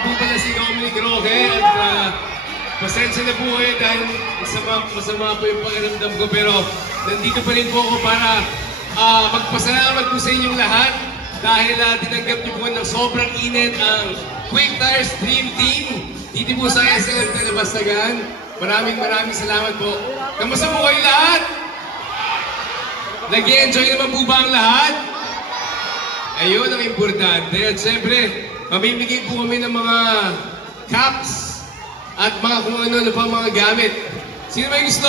po pala si Dominic Roque at pasensya na po kayo dahil masama po yung pakiramdam ko, pero nandito pa rin po ako para magpasalamat po sa inyong lahat dahil tinanggap niyo po ng sobrang init ang Quick Tires Dream Team dito po sa SLM Talabastagan. Maraming salamat po. Kamusta po kayo lahat? Nag-i-enjoy naman po ba ang lahat? Ayun ang importante. At syempre, mamimigay po kami ng mga caps at mga kung ano pa mga gamit. Sino may gusto?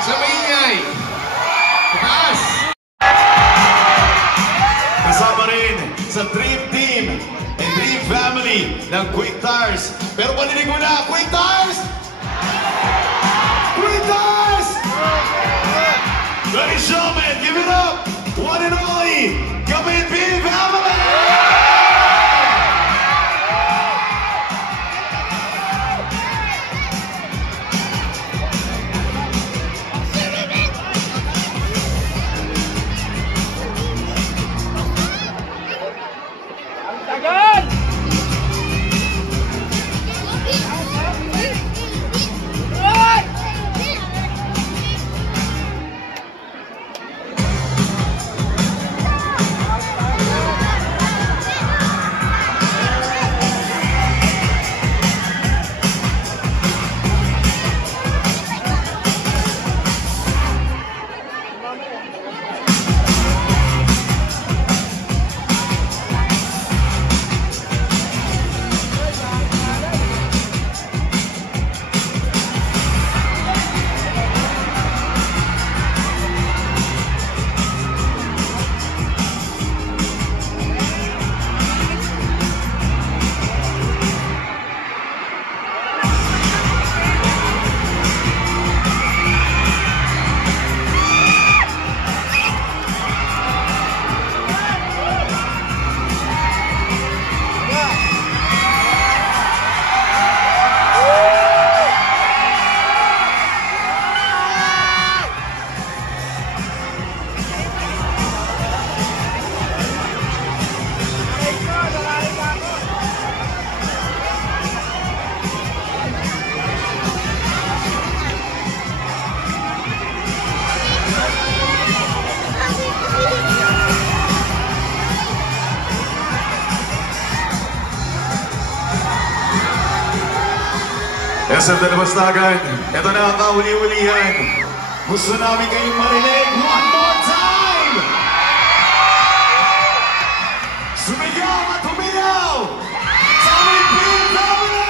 Sa maingay! Taas! Kasama rin sa Dream Team and Dream Family ng Quick Tires. Pero paninig mo na, Quick Tires! Quick Tires! Ladies and gentlemen, give it up! One and only, Gabit P Family! SM Talabastagan, ito na ang kauli-ulihan. Gusto namin kayong marinig one more time! Sumigaw at humiyaw! Sa aming Dream Family!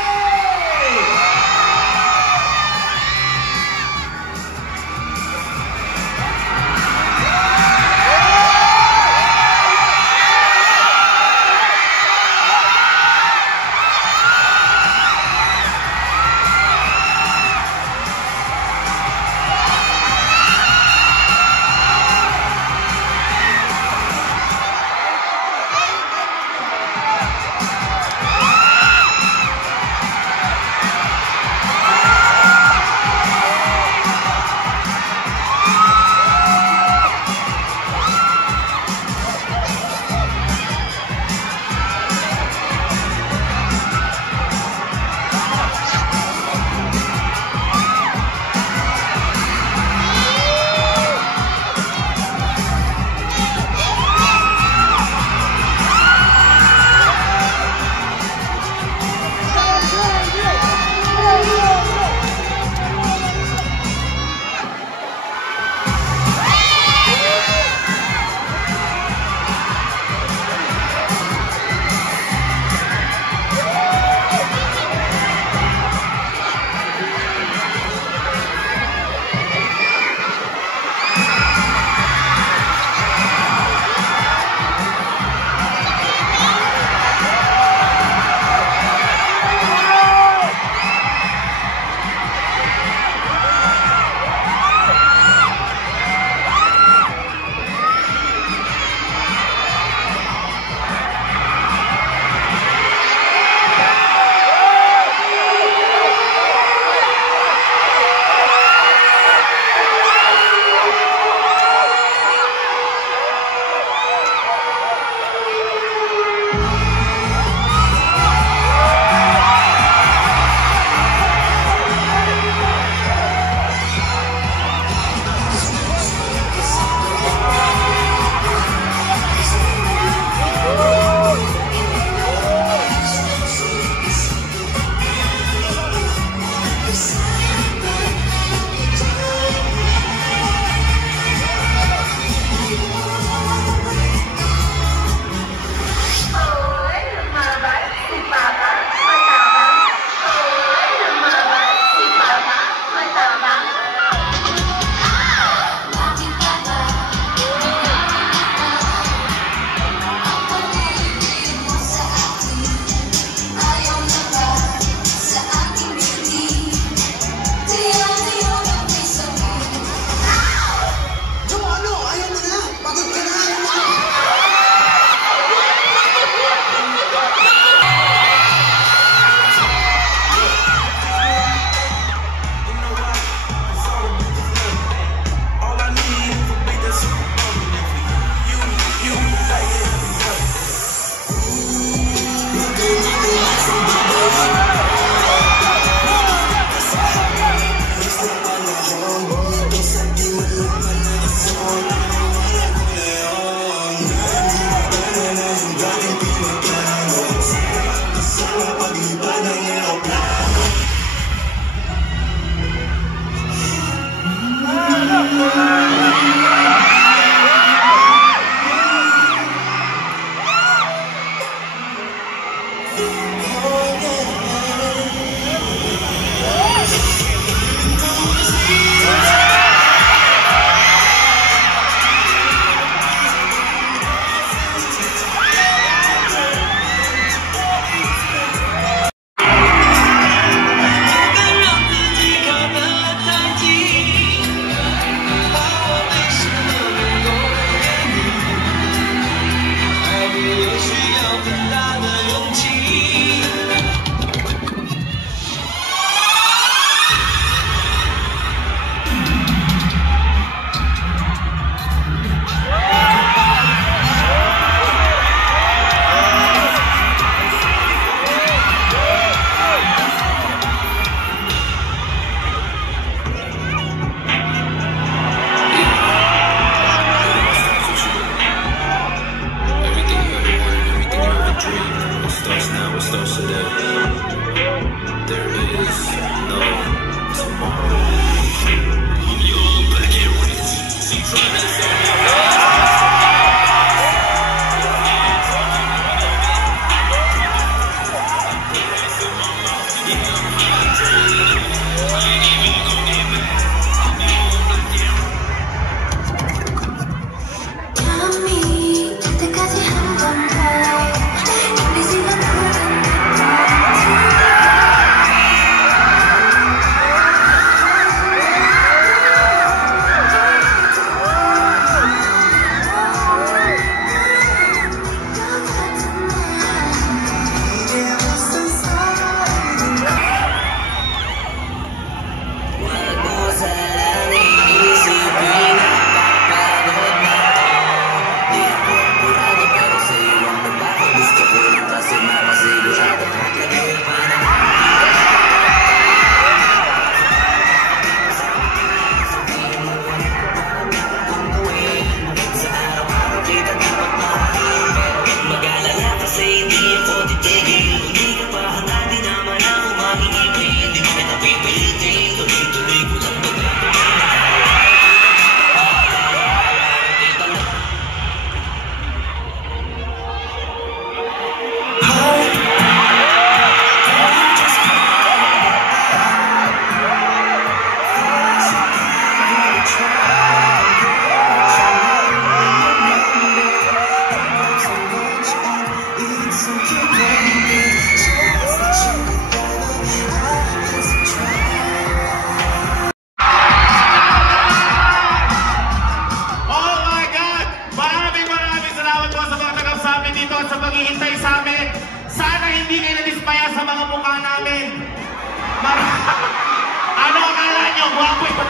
Ano akala nyo? Guwapo yun.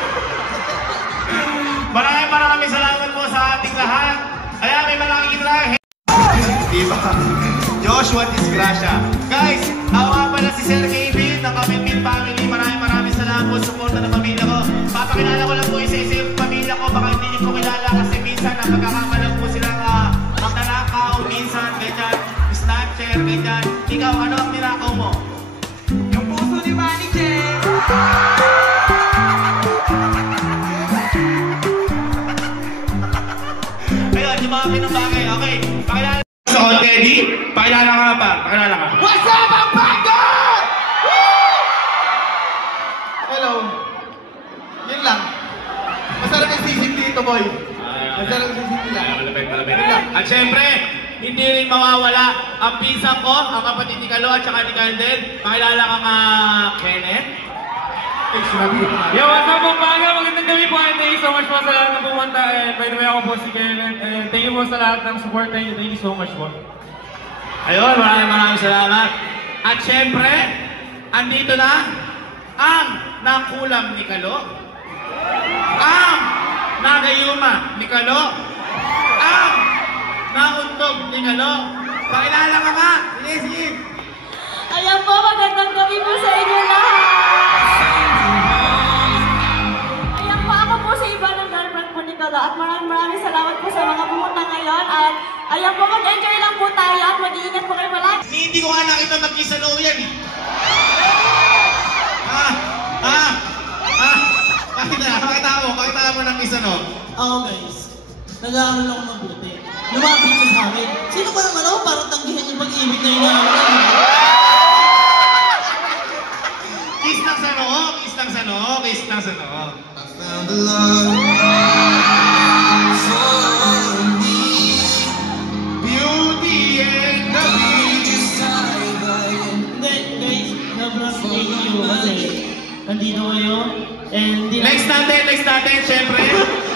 Maraming salamat po sa ating lahat. Kaya may malaki lang. Diba? Joshua Disgracia. Guys, ako nga pala si Sir Kevin ng Kaminmin Family. Maraming salamat po sa suporta ng pamilya ko. Papakilala ko lang po isa-isa yung pamilya ko. Baka hindi niyo po kilala kasi minsan napagkakamalang po silang magdalakaw, minsan, ganyan, snatcher, ganyan. Ikaw, ano ang nilakaw mo? Yung puso ni Manny Chen! Ayun, yung mga kinabagay. Okay, pakilala. So, Teddy, pakilala ka pa. Pakilala ka. What's up, ang banda? Hello. Yun lang. Masarap yung sisig dito, boy. Masarap yung sisig lang. Malapit. At syempre, hindi rin mawawala ang pinsan ko, ang kapatid ni Kalo at saka ni Candel. Pakilala ka nga, Kenneth. Yo, what's up, Pampaga? Magandang gabi po. And thank you so much po sa lahat na pumunta. And by the way, ako po si Kenneth. And thank you po sa lahat ng support. Thank you so much po. Ayun, maraming salamat. At syempre, andito na ang nakulam ni Kalo, ang nagayuma ni Kalo, ang nauntog ni Kalo. Pakilala ka nga, sige. Ayan po, magandang gabi po sa inyo lahat. Ayan po, ako po si Iba ng girlfriend po ni Kalo. At maraming salamat po sa mga pumunta ngayon. At ayan po, mag-enjoy lang po tayo at mag-iingat po kayo palagi. Hindi ko nga nakita mag-isalo yan eh. Pakita mo ng isa no? Ako guys, nag-aaral ako mabuti. Lumapit siya sa akin. Sino ba naman ako para tanggihan yung pag-ibig na inaaral? Kiss lang sa noo, kiss lang sa noo, kiss lang sa noo. I found a love for me. Beauty and the Beast. Hindi, guys, sobrang thank you kasi nandito kayo. And Next natin, syempre,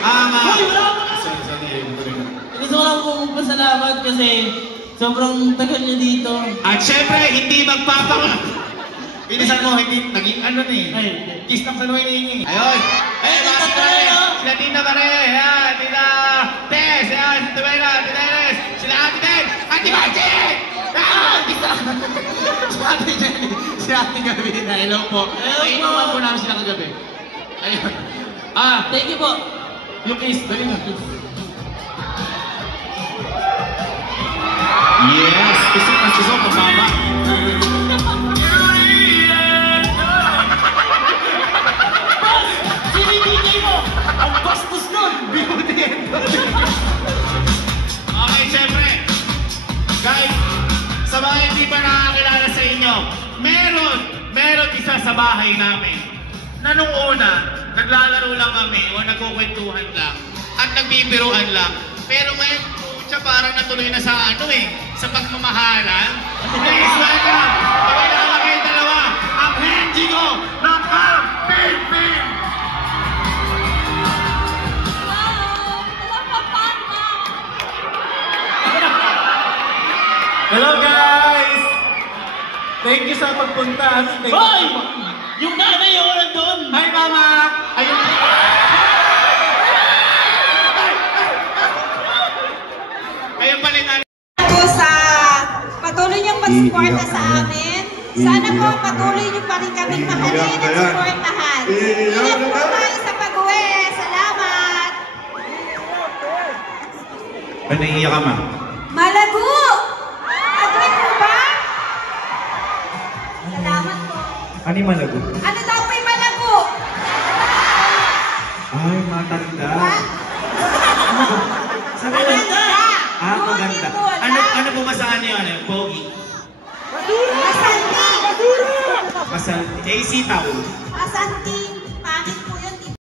ang... Hoy, wala mo na! Gusto ko lang po magpasalamat kasi sobrang tagal niyo dito. At syempre, hindi Pinisan mo, hindi, naging ano na eh. Ay, Kiss ng kano hinihingi. Ayun! Ayun, mga titare! Sila Tita Mare, ayan, Tita Tess, ayan, Tita Vera, Tita Eres, sila Ate Den, Ate Margie! Si Ate Jenny, si Ate Gabina, hello po. Inuman po namin sila kagabi. Ayun. thank you po. Yung kiss, dali na. Yes! Kisok, pababa. Sinibigay mo! Ang bastos nun! Okay, syempre. Guys, sa mga hindi pa nakakilala sa inyo, meron isa sa bahay namin na nung una, naglalaro lang kami o nagkukwentuhan lang at nagbibiruan lang. Pero ngayon, siya parang natuloy na sa sa pagmamahalan. Please welcome, pakilala kayo dalawa, ang Henjigo ng Kaminmin! Hello po, Panda. Hello guys! Thank you sa pagpunta. Hoy! Yung nanay yung nandun! Hi mama! Ayun! Ayun pala yung Po sa patuloy niyong pagsuporta sa amin. Sana po patuloy niyo pa rin kaming mahalin at suportahan. Ingat po tayo sa pag-uwi. Salamat! Ano naiiyak ka, ma? Malago! Agree po ba? Salamat po. Ano yung malago? Ano daw po yung malago? Ay, matanda. What? Maganda! Maganda. Ano po masaan niyo? Pogi? Masanti! Masal. Eh, sitaw. Masanti!